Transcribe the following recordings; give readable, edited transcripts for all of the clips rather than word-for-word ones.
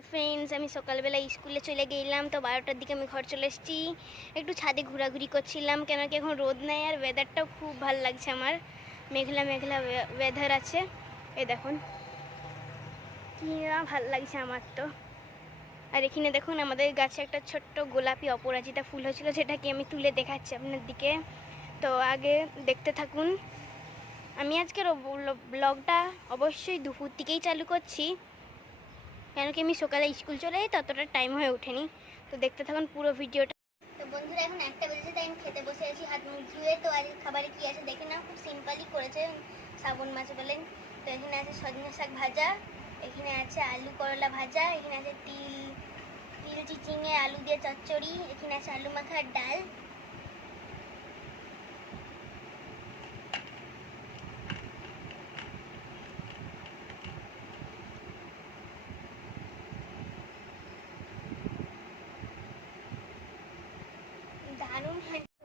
Hi friends, আমি সকালবেলা স্কুলে চলে গেলাম। তো 12টার দিকে আমি ঘর চলে এসেছি। একটু ছাদে ঘোরাঘুরি করছিলাম, কেন কি এখন রোদ নেই আর ওয়েদারটাও খুব ভালো লাগছে আমার। মেঘলা মেঘলা ওয়েদার আছে। এই দেখুন কি ভালো লাগছে আমার তো। আর এখানে দেখুন আমাদের গাছে একটা ছোট্ট গোলাপি অপরাজিতা ফুল হয়েছিল, সেটাকে আমি তুলে দেখাচ্ছি আপনার দিকে। তো আগে দেখতে থাকুন। আমি আজকের ব্লগটা অবশ্যই দুপুর থেকেই চালু করছি, কেন কি আমি সকালে স্কুল চলে যাই, ততটা টাইম হয়ে ওঠেনি। তো দেখতে থাকুন পুরো ভিডিওটা। তো বন্ধুরা এখন 1টা বেজেছে, তাই আমি খেতে বসে আছি হাত মুখ ধুয়ে। তো আজ খাবারে কি আছে দেখে না, খুব সিম্পলই করেছে, শ্রাবণ মাছ বলেন। তো এখানে আছে সজনে শাক ভাজা, এখানে আছে আলু করলা ভাজা, এখানে আছে তিল চিচিঙে আলু দিয়ে চচ্চড়ি, এখানে আছে আলু মাখার ডাল। দারুণ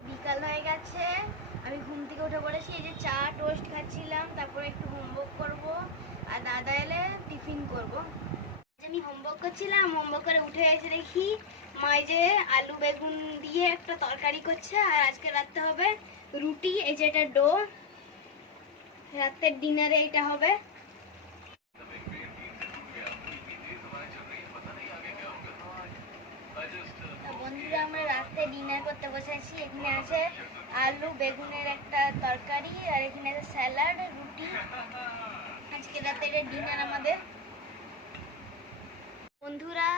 বিকাল হয়ে গেছে, আমি ঘুম থেকে উঠে পড়েছি। এই যে চা টোস্ট খাচ্ছিলাম, তারপরে একটু হোমওয়ার্ক করব, আর দাদা এলে টিফিন করব। আমি হোমওয়ার্ক করছিলাম, হোমওয়ার্ক করে উঠে এসে দেখি মা যে আলু বেগুন দিয়ে একটা তরকারি করছে। আর আজকে রাতে হবে রুটি। এই যে এটা ডো, রাতের ডিনারে এটা হবে। বন্ধুরা আমরা রাতে ডিনার করতে বসেছি। এখানে আছে আলু বেগুনের একটা তরকারি, আর এখানে আছে স্যালাড, রুটি। আজকে রাতে এটা ডিনার আমাদের। বন্ধুরা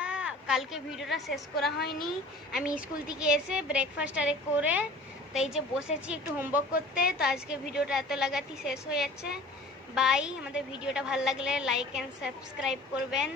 কালকে ভিডিওটা শেষ করা হয়নি, আমি স্কুল থেকে এসে ব্রেকফাস্ট আরে করে তো এই যে বসেছি একটু হোমওয়ার্ক করতে। তো আজকে ভিডিওটা এত লাগাতি শেষ হয়ে যাচ্ছে। বাই। আমাদের ভিডিওটা ভালো লাগলে লাইক অ্যান্ড সাবস্ক্রাইব করবেন।